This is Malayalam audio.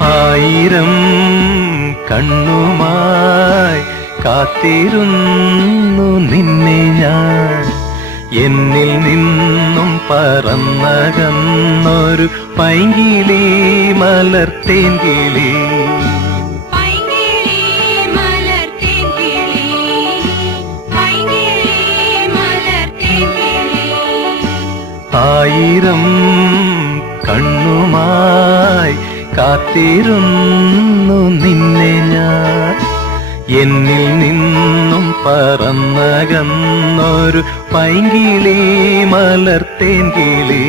ആയിരം കണ്ണുമായി കാത്തിരുന്നു നിന്നെ ഞാൻ. എന്നിൽ നിന്നും പറന്നകന്നൊരു പൈങ്കിളി മലർത്തേൻകിളി. ആയിരം കണ്ണുമായി കാത്തിരുന്നു നിന്നെ ഞാൻ. എന്നിൽ നിന്നും പറന്നകന്നൊരു പൈങ്കിളി മലർത്തേൻകിളി.